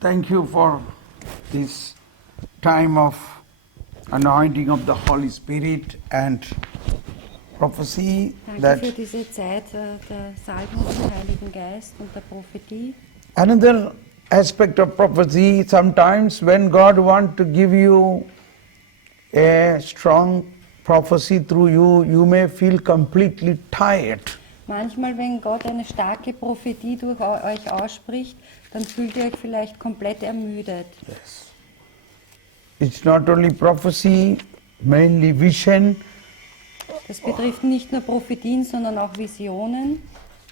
Thank you for this time of anointing of the Holy Spirit and prophecy. Danke für diese Zeit der Salbung vom Heiligen Geist und der Prophetie. Another aspect of prophecy, sometimes when God wants to give you a strong prophecy through you, you may feel completely tired. Manchmal, wenn Gott eine starke Prophetie durch euch ausspricht, dann fühlt ihr euch vielleicht komplett ermüdet. Yes. It's not only prophecy, mainly vision. Das betrifft nicht nur Prophetien, sondern auch Visionen.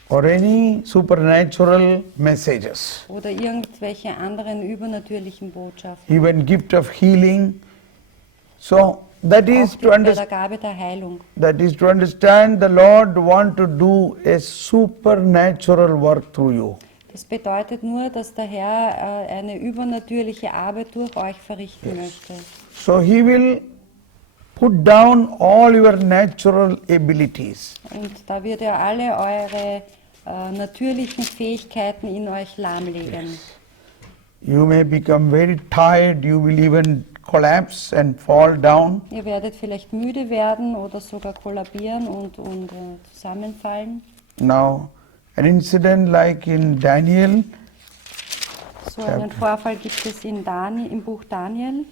Or any supernatural messages. Oder irgendwelche anderen übernatürlichen Botschaften. Even gift of healing. So that is to der Gabe der Heilung. That is to understand the Lord want to do a supernatural work through you. Das bedeutet nur, dass der Herr eine übernatürliche Arbeit durch euch verrichten möchte. So he will put down all your natural abilities. Und da wird er alle eure natürlichen Fähigkeiten in euch lahmlegen. Yes. You may become very tired, you will even collapse and fall down. Ihr werdet vielleicht müde werden oder sogar kollabieren und zusammenfallen. Now, an incident like in Daniel. So einen Vorfall gibt es im Buch Daniel.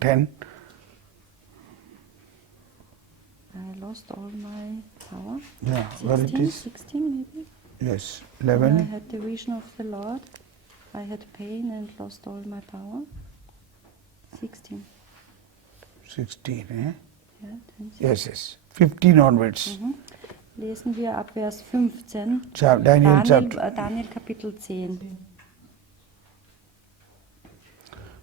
Ten. I lost all my power. Yeah, where it is? 16 maybe? Yes, 11. I had the vision of the Lord. I had pain and lost all my power. 16. 16, eh? Ja, Yes. 15 onwards. Lesen wir ab Vers 15. Daniel Kapitel 10.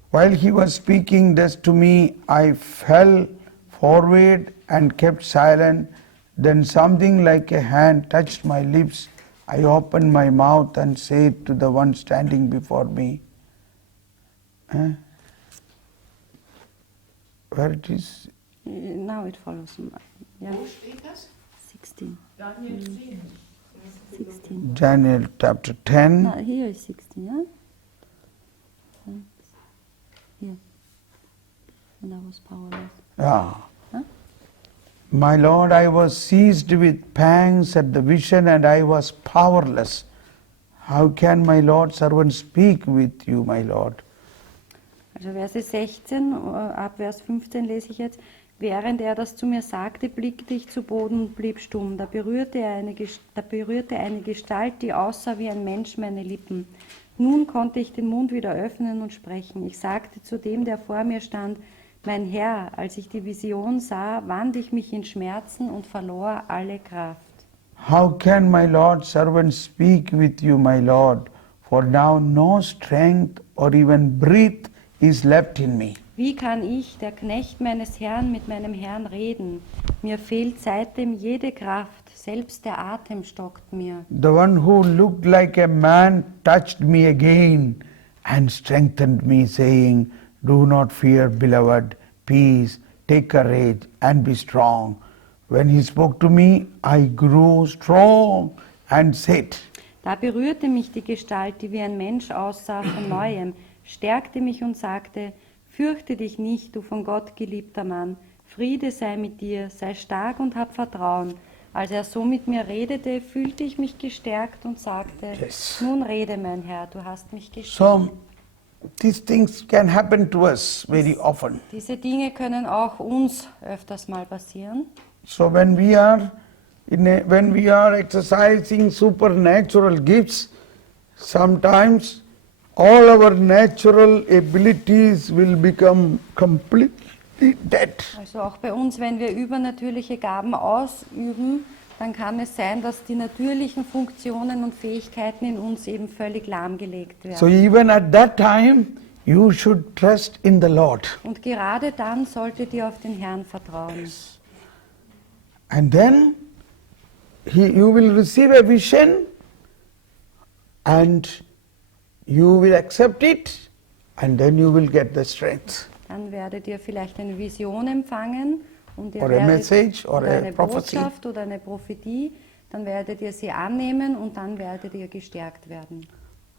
While he was speaking this to me, I fell forward and kept silent. Then something like a hand touched my lips. I opened my mouth and said to the one standing before me, where it is? Now it follows. Yeah. 16. Daniel 10. 16. Daniel chapter 10. No, here is 16, yeah? Here. And I was powerless. Ah. Huh? My Lord, I was seized with pangs at the vision and I was powerless. How can my Lord servant speak with you, my Lord? Also Verse 16, ab Vers 15 lese ich jetzt. Während er das zu mir sagte, blickte ich zu Boden und blieb stumm. Da berührte eine Gestalt, die aussah wie ein Mensch, meine Lippen. Nun konnte ich den Mund wieder öffnen und sprechen. Ich sagte zu dem, der vor mir stand, mein Herr, als ich die Vision sah, wandte ich mich in Schmerzen und verlor alle Kraft. How can my Lord servant speak with you, my Lord? For now no strength or even breath is left in me. Wie kann ich, der Knecht meines Herrn, mit meinem Herrn reden? Mir fehlt seitdem jede Kraft, selbst der Atem stockt mir. The one who looked like a man touched me again and strengthened me, saying, do not fear, beloved, peace, take courage and be strong. When he spoke to me, I grew strong and said. Da berührte mich die Gestalt, die wie ein Mensch aussah, von Neuem, stärkte mich und sagte, fürchte dich nicht, du von Gott geliebter Mann, Friede sei mit dir, sei stark und hab Vertrauen. Als er so mit mir redete, fühlte ich mich gestärkt und sagte, Yes. Nun rede, mein Herr, du hast mich gestärkt. So, these things can happen to us very often. Diese Dinge können auch uns öfters mal passieren. So when we are exercising supernatural gifts, sometimes all our natural abilities will become completely dead. Also auch bei uns, wenn wir übernatürliche Gaben ausüben, dann kann es sein, dass die natürlichen Funktionen und Fähigkeiten in uns eben völlig lahmgelegt werden. So even at that time, you should trust in the Lord. Und gerade dann solltet ihr auf den Herrn vertrauen. And then you will receive a vision and you will accept it and then you will get the strength. Dann werdet ihr vielleicht eine Vision empfangen und ihr Or a werdet, message or oder a eine prophecy. Botschaft oder eine Prophetie, dann werdet ihr sie annehmen und dann werdet ihr gestärkt werden.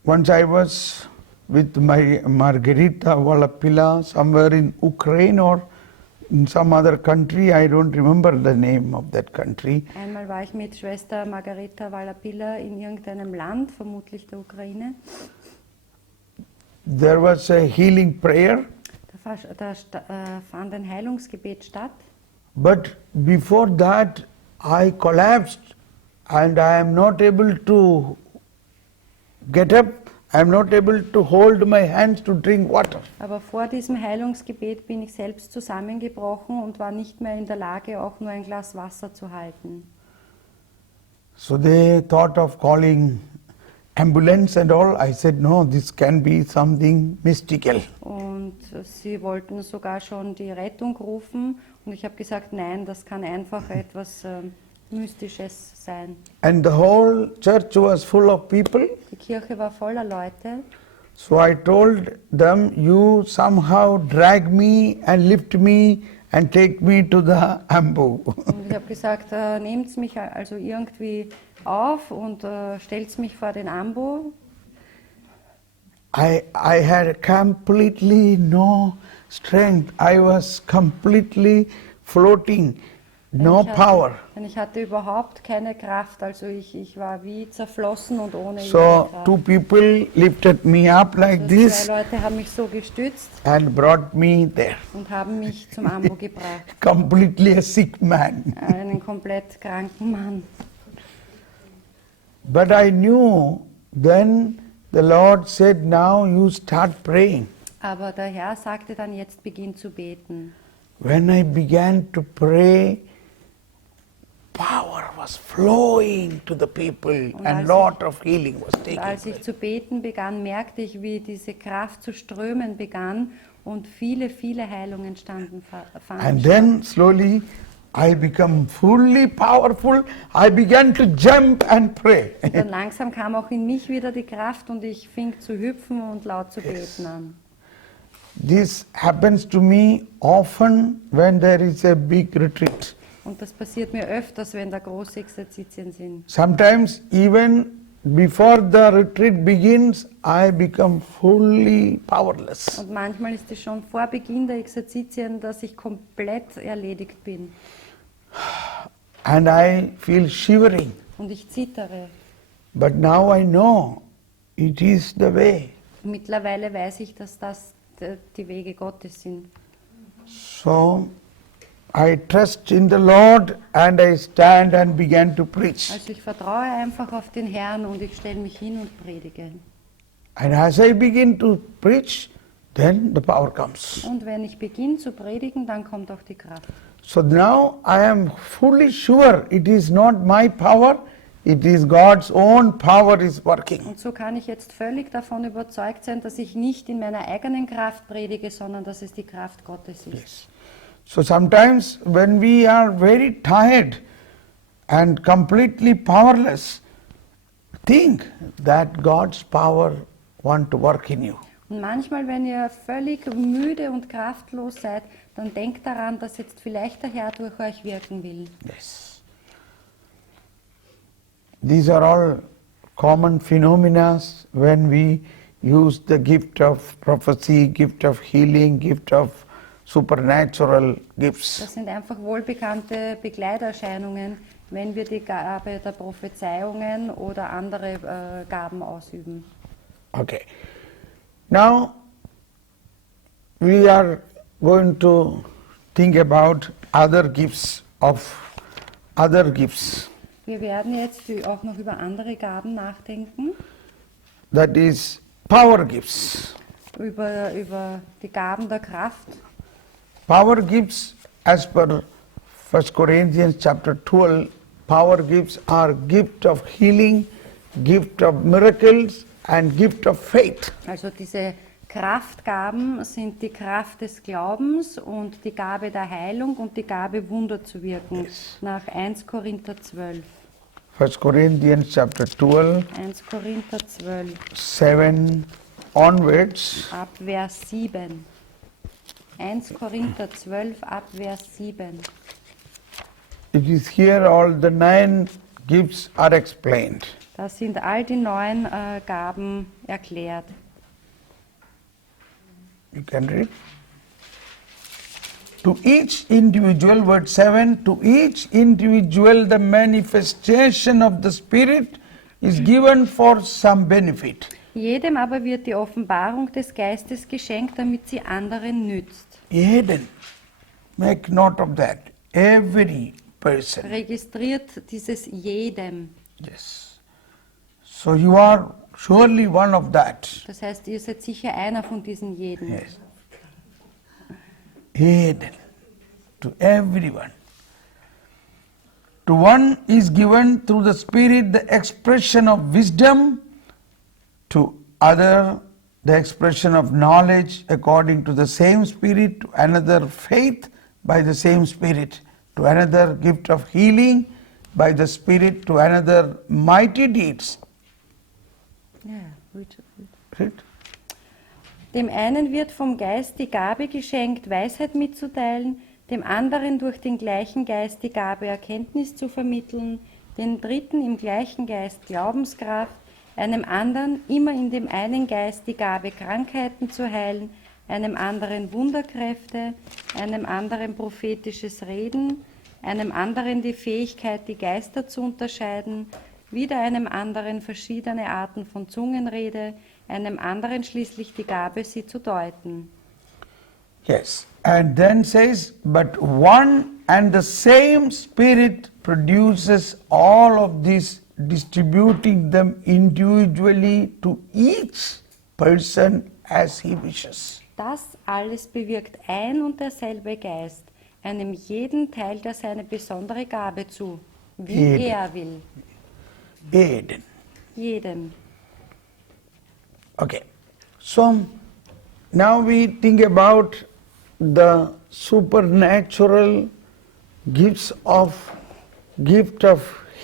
Once I was with my Margarita Valapilla somewhere in Ukraine or in some other country, I don't remember the name of that country. Einmal war ich mit Schwester Margareta Valapilla in irgendeinem Land, vermutlich der Ukraine. There was a healing prayer, Da fand ein Heilungsgebet statt. but before that I collapsed and I am not able to get up, I am not able to hold my hands to drink water. Aber vor diesem Heilungsgebet bin ich selbst zusammengebrochen und war nicht mehr in der Lage, auch nur ein Glas Wasser zu halten. So they thought of calling ambulance and all. I said, no, this can be something mystical. Und sie wollten sogar schon die Rettung rufen. Und ich habe gesagt, nein, das kann einfach etwas Mystisches sein. And the whole church was full of people. Die Kirche war voller Leute. So I told them, you somehow drag me and lift me and take me to the ambu. Und ich habe gesagt, nehmt mich also irgendwie auf und stellt mich vor den Ambo. I had completely no strength. I was completely floating, no power. Denn ich hatte überhaupt keine Kraft, also ich war wie zerflossen und ohne jede So Kraft. two people lifted me up like Also this zwei Leute haben mich so gestützt and brought me there. und haben mich zum Ambo gebracht. Completely a sick man. Einen komplett kranken Mann. But I knew then the Lord said, now you start praying. Aber der Herr sagte dann, jetzt beginn zu beten. When I began to pray, power was flowing to the people and lot of healing was Und taking als ich place. zu beten begann, merkte ich, wie diese Kraft zu strömen begann und viele, viele Heilungen fanden And statt. then slowly I become fully powerful. I began to jump and pray. Und dann langsam kam auch in mich wieder die Kraft und ich fing zu hüpfen und laut zu beten an. This happens to me often when there is a big retreat. Und das passiert mir öfters, wenn da große Exerzitien sind. Sometimes even before the retreat begins, I become fully powerless. Und manchmal ist es schon vor Beginn der Exerzitien, dass ich komplett erledigt bin. And I feel shivering. Und ich zittere. But now I know it is the way. Mittlerweile weiß ich, dass das die Wege Gottes sind. So I trust in the Lord and I stand and began to preach. Also ich vertraue einfach auf den Herrn und ich stelle mich hin und predige. And as I begin to preach, then the power comes. Und wenn ich beginne zu predigen, dann kommt auch die Kraft. So now I am fully sure it is not my power, it is God's own power is working. Und so kann ich jetzt völlig davon überzeugt sein, dass ich nicht in meiner eigenen Kraft predige, sondern dass es die Kraft Gottes ist. Yes. So sometimes when we are very tired and completely powerless, think that God's power want to work in you. Und manchmal, wenn ihr völlig müde und kraftlos seid, dann denkt daran, dass jetzt vielleicht der Herr durch euch wirken will. Yes. These are all common phenomena when we use the gift of prophecy, gift of healing, gift of supernatural gifts. Das sind einfach wohlbekannte Begleiterscheinungen, wenn wir die Gabe der Prophezeiungen oder andere Gaben ausüben. Okay. Now we are going to think about other gifts Wir werden jetzt auch noch über andere Gaben nachdenken, that is power gifts. über die Gaben der Kraft. Power gifts, as per 1 Corinthians chapter 12, power gifts are gift of healing, gift of miracles and gift of faith. Also diese Kraftgaben sind die Kraft des Glaubens und die Gabe der Heilung und die Gabe, Wunder zu wirken, Yes. nach 1 Korinther 12. 1 Corinthians chapter 12, 1 Korinther 12, 7 onwards. ab Vers 7. 1 Korinther 12, ab Vers 7. It is here all the 9 gifts are explained. Da sind all die 9 Gaben erklärt. You can read. To each individual, verse 7, to each individual the manifestation of the Spirit is given for some benefit. Jedem aber wird die Offenbarung des Geistes geschenkt, damit sie anderen nützt. Jeden. Make note of that. Every person. Registriert dieses jedem. Yes. So you are surely one of that. Das heißt, ihr seid sicher einer von diesen jeden. Yes. Jeden. To everyone. To one is given through the Spirit the expression of wisdom, to other the expression of knowledge according to the same Spirit, to another faith by the same Spirit, to another gift of healing by the Spirit, to another mighty deeds. Ja, Right? dem einen wird vom Geist die Gabe geschenkt, Weisheit mitzuteilen, dem anderen durch den gleichen Geist die Gabe, Erkenntnis zu vermitteln, dem dritten im gleichen Geist Glaubenskraft, einem anderen immer in dem einen Geist die Gabe, Krankheiten zu heilen, einem anderen Wunderkräfte, einem anderen prophetisches Reden, einem anderen die Fähigkeit, die Geister zu unterscheiden, wieder einem anderen verschiedene Arten von Zungenrede, einem anderen schließlich die Gabe, sie zu deuten. Yes. And then says, but one and the same Spirit produces all of these, distributing them individually to each person as he wishes. Das alles bewirkt ein und derselbe Geist, einem jeden teilt er seine besondere Gabe zu, wie Jeden. er will. Jeden. Jedem. Okay. So now we think about the supernatural gift of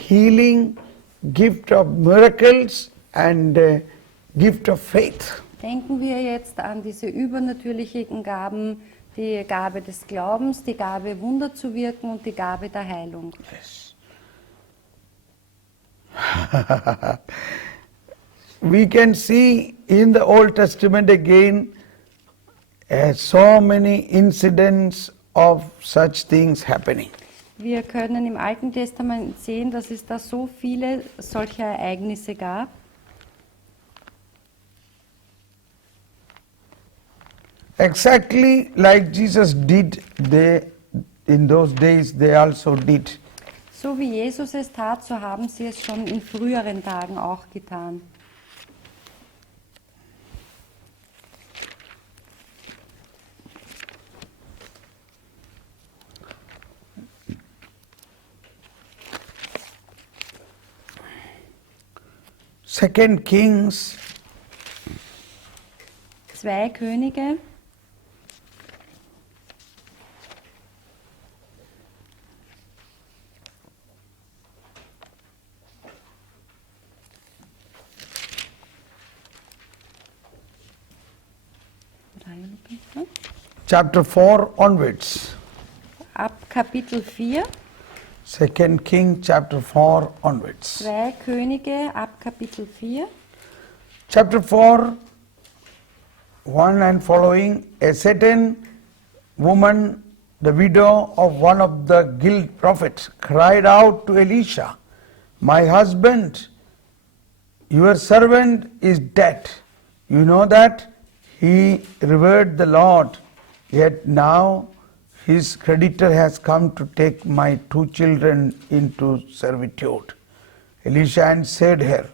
healing, gift of miracles and gift of faith. Denken wir jetzt an diese übernatürlichen Gaben, die Gabe des Glaubens, die Gabe Wunder zu wirken und die Gabe der Heilung. Yes. We can see in the Old Testament again so many incidents of such things happening. Wir können im Alten Testament sehen, dass es da so viele solcher Ereignisse gab. Exactly like Jesus did, in those days they also did. So wie Jesus es tat, so haben sie es schon in früheren Tagen auch getan. Second Kings 2 Könige, chapter 4 onwards. ab Kapitel 4, Second King chapter 4 onwards. 2 Könige, ab Kapitel 4. Chapter 4, 1 and following, a certain woman, the widow of one of the guild prophets, cried out to Elisha, "My husband, your servant is dead. You know that he revered the Lord, yet now his creditor has come to take my 2 children into servitude." Elisha answered her,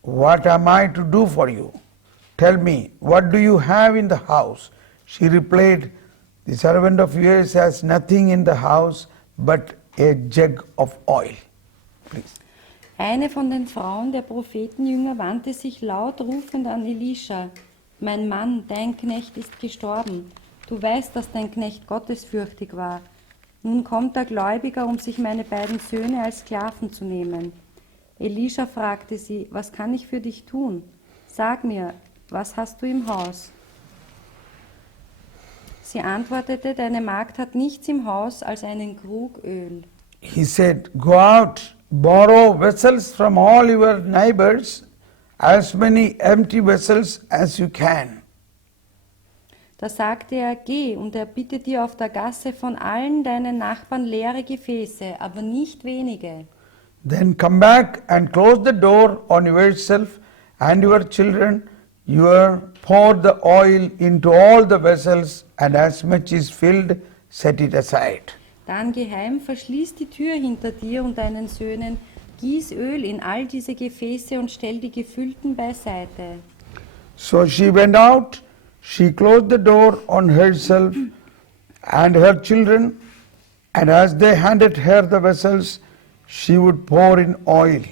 "What am I to do for you? Tell me, what do you have in the house?" She replied, "The servant of yours has nothing in the house but a jug of oil." Please. Eine von den Frauen der Prophetenjünger wandte sich laut rufend an Elisha: "Mein Mann, dein Knecht ist gestorben. Du weißt, dass dein Knecht gottesfürchtig war. Nun kommt der Gläubiger, um sich meine beiden Söhne als Sklaven zu nehmen. Elisha fragte sie, was kann ich für dich tun? Sag mir, was hast du im Haus? Sie antwortete, deine Magd hat nichts im Haus als einen Krug Öl. He said, go out, borrow vessels from all your neighbors, as many empty vessels as you can. Da sagte er, geh und erbitte dir auf der Gasse von allen deinen Nachbarn leere Gefäße, aber nicht wenige. Then come back and close the door on yourself and your children. Pour the oil into all the vessels, and as much is filled, set it aside. Dann geheim verschließ die Tür hinter dir und deinen Söhnen, gieß Öl in all diese Gefäße und stell die gefüllten beiseite. So she went out, she closed the door on herself and her children, and as they handed her the vessels, she would pour in oil.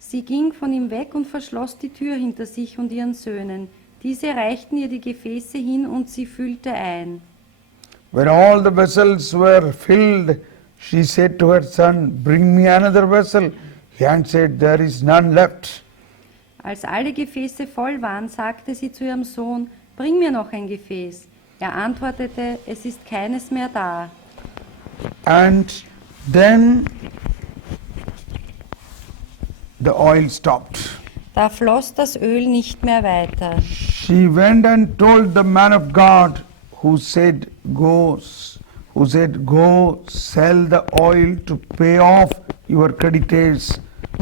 Sie ging von ihm weg und verschloss die Tür hinter sich und ihren Söhnen. Diese reichten ihr die Gefäße hin und sie füllte ein. When all the vessels were filled, she said to her son, bring me another vessel. He answered, there is none left. Als alle Gefäße voll waren, sagte sie zu ihrem Sohn, bring mir noch ein Gefäß. Er antwortete, es ist keines mehr da. And then the oil stopped. Da floss das Öl nicht mehr weiter. She went and told the man of God who said, go sell the oil to pay off your creditors.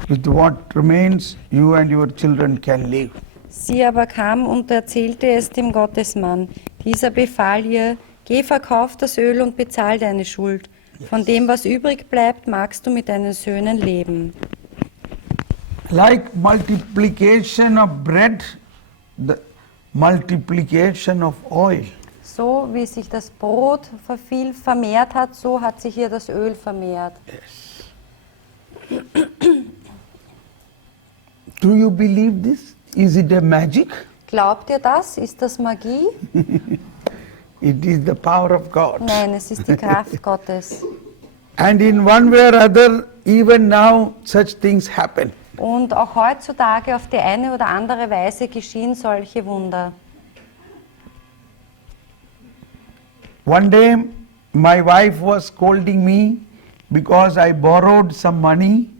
With what remains, you and your children can live. Sie aber kam und erzählte es dem Gottesmann. Dieser befahl ihr, geh, verkauf das Öl und bezahl deine Schuld. Von dem, was übrig bleibt, magst du mit deinen Söhnen leben. Like multiplication of bread, the multiplication of oil. So wie sich das Brot vermehrt hat, so hat sich hier das Öl vermehrt. Yes. Do you believe this? Is it a magic? Glaubt ihr das? Ist das Magie? It is the power of God. Nein, es ist die Kraft Gottes. And in one way or other, even now, such things happen. Und auch heutzutage auf die eine oder andere Weise geschehen solche Wunder. One day, my wife was scolding me because I borrowed some money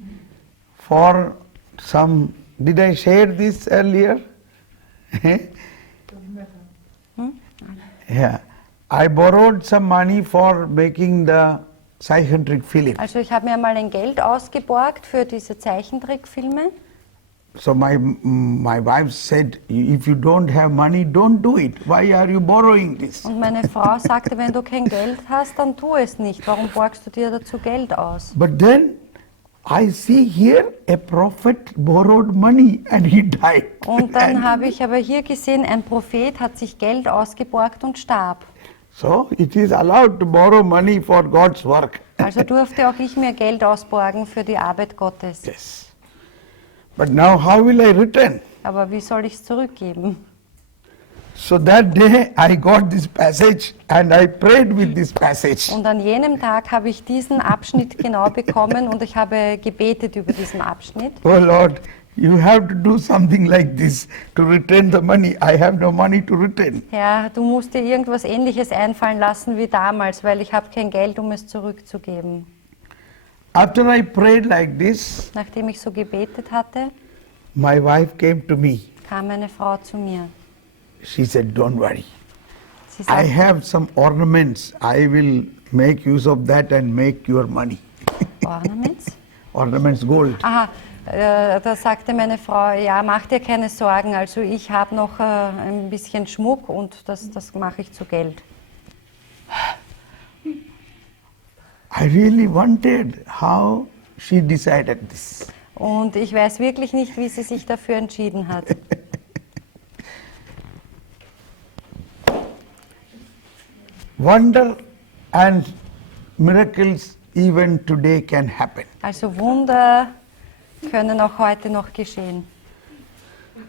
for some. Did I share this earlier? Yeah, I borrowed some money for making the Zeichentrick film. Also ich habe mir mal ein Geld ausgeborgt für diese Zeichentrickfilme. So my wife said, if you don't have money, don't do it. Why are you borrowing this? Und meine Frau sagte, wenn du kein Geld hast, dann tu es nicht. Warum borgst du dir dazu Geld aus? But then I see here a prophet borrowed money and he died. Und dann habe ich aber hier gesehen, ein Prophet hat sich Geld ausgeborgt und starb. So it is allowed to borrow money for God's work. Also durfte auch ich mir Geld ausborgen für die Arbeit Gottes. Yes. But now how will I return? Aber wie soll ich es zurückgeben? So that day I got this passage and I prayed with this passage. Und an jenem Tag habe ich diesen Abschnitt genau bekommen und ich habe gebetet über diesen Abschnitt. Oh Lord, you have to do something like this to return the money. I have no money to return. Herr, du musst dir irgendwas Ähnliches einfallen lassen wie damals, weil ich habe kein Geld, um es zurückzugeben. After I prayed like this, Nachdem ich so gebetet hatte, my wife came to me. kam eine Frau zu mir. She said, don't worry. Sie I sagte, have some ornaments. I will make use of that and make your money. Ornaments? Ornaments, gold. Aha, da sagte meine Frau, ja, mach dir keine Sorgen, also ich habe noch ein bisschen Schmuck und das mache ich zu Geld. I really wondered how she decided this. Und ich weiß wirklich nicht, wie sie sich dafür entschieden hat. Wonder and miracles even today can happen. Also Wunder können auch heute noch geschehen.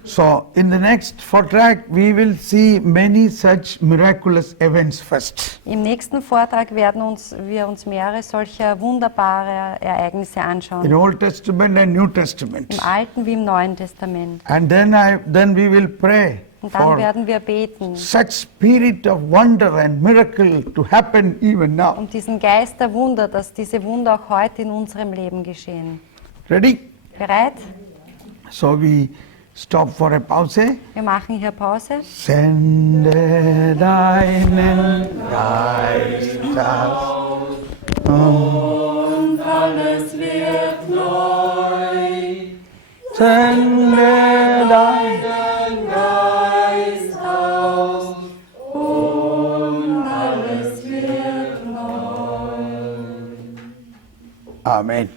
So, in the next Vortrag, we will see many such miraculous events first. Im nächsten Vortrag werden wir uns mehrere solcher wunderbare Ereignisse In anschauen. Old Testament and New Testament. Im Alten wie im Neuen Testament. And then we will pray Und dann for werden wir beten, such spirit of wonder and miracle to happen even now. um diesen Geist der Wunder, dass diese Wunder auch heute in unserem Leben geschehen. Ready? Bereit? So we stop for a pause. Wir machen hier Pause. Sende deinen Geist aus. Und alles wird neu. Sende deinen Geist aus. Und alles wird neu. Amen.